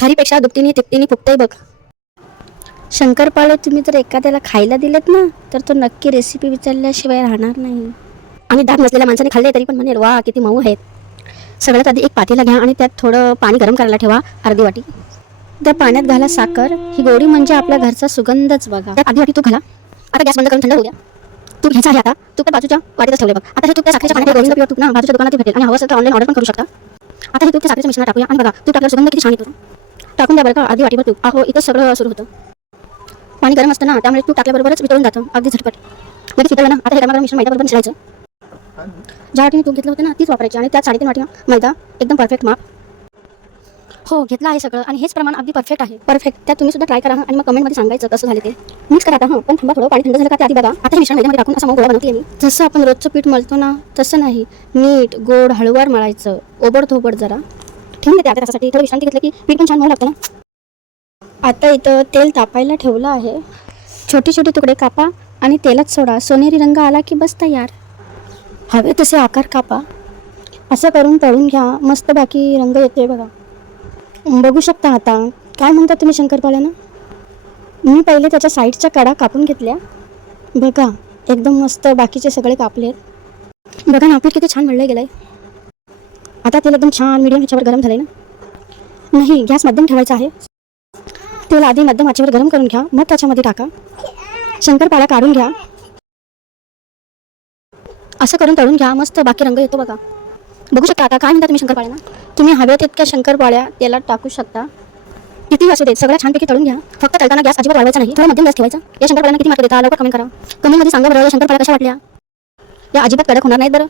खारीपेक्षा दुपटीने तिपटीने फुगतंय बघ. शंकरपाळे तुम्ही जर एखाद्याला खायला दिलेत ना तर तो नक्की रेसिपी विचारल्याशिवाय राहणार नाही. आणि दात नसलेल्या माणसाने खाल्ले तरी पण म्हणेल वा किती मऊ आहेत. सगळ्यात आधी एक पातेला घ्या आणि त्यात थोडं पाणी गरम करायला ठेवा, अर्धी वाटी. त्या पाण्यात घाला साखर. ही गोडी म्हणजे आपल्या घरचा सुगंधच बघा. त्यात अर्धी वाटी तूप घाला. आता गॅस बंद करून थंड होऊ द्या. तूप घ्यायचं आहे आता. तूप त्या बाजूच्या वाटीतच ठेवले बघ. आता हे तूप त्या साखरेच्या पाण्यात गोविंद प्युअर तूप ना बाजूच्या दुकानात भेटेल आणि हवं असेल तर ऑनलाईन ऑर्डर पण करू शकता. आता हे तूप त्या साखरेच्या मिश्रणात टाकूया आणि बघा तूप टाकल्यावर सुगंध किती छान येतो. टाकून द्या बरं का अर्धी वाटीभर तूप. अहो इथं सगळं सुरू होतं. पाणी गरम असतं ना त्यामुळे तूप टाकल्याबरोबरच वितळून जातं अगदी झटपट. लगेच वितळलं ना आता हे गरम मिश्रण मैद्याबरोबर मिसळायचं. ज्या वाटीने तूप घेतलं होतं ना तीच वापरायची आणि त्यात 3.5 वाटी मैदा, एकदम परफेक्ट माप. हो घेतलं आहे सगळं आणि हेच प्रमाण अगदी परफेक्ट आहे. परफेक्ट. त्यात तुम्ही सुद्धा ट्राय करा आणि मग कमेंटमध्ये सांगायचं कसं झालं ते. मिक्स करा आता. पण थांबा थोडं पाणी थंड झालं का ते आधी बघा. आता हे मिश्रण मैद्यामध्ये टाकून असं मग गोळा बनवते मी. जसं आपण रोजचं पीठ मळतो ना तसं नाही, नीट गोड हळूवार मळायचं. ओबड जरा ठेवून देते आता त्यासाठी. थोडं विश्रांती घेतलं की पीठ पण छान मऊ लागतं ना. आता इथं तेल तापायला ठेवलं आहे. छोटे छोटे तुकडे कापा आणि तेलात सोडा. सोनेरी रंग आला की बस तयार. हवे तसे आकार कापा. असं करून तळून घ्या. मस्त बाकी रंग येतोय बघा. बघू शकता आता. काय म्हणता तुम्ही शंकरपाळ्यांना? मी पहिले त्याच्या साईडच्या कडा कापून घेतल्या बघा. एकदम मस्त बाकीचे सगळे कापलेत. बघा ना पीठ किती छान मळलं गेलंय. आता तेल एकदम छान मीडियम ह्याच्यावर गरम झालंय ना. नाही गॅस मध्यम ठेवायचा आहे. तेल आधी मध्यम आचेवर गरम करून घ्या मग त्याच्यामध्ये टाका. शंकरपाळ्या काढून घ्या. असं करून तळून घ्या. मस्त बाकी रंग येतो बघा. बघू शकता आता. काय म्हणता तुम्ही शंकरपाळ्यांना? तुम्ही हव्या तितक्या शंकरपाळ्या तेलात टाकू शकता. किती असू देत सगळं छानपैकी तळून घ्या. फक्त तळताना गॅस अजिबात वाढवायचा नाही. थोडा मध्यम गॅस ठेवायचा. या शंकरपाळ्यांना किती मार्क देता लवकर कमेंट करा. कमेंटमध्ये सांगा बरं या शंकरपाळ्या कशा वाटल्या. या अजिबात कडक होणार नाहीत बरं.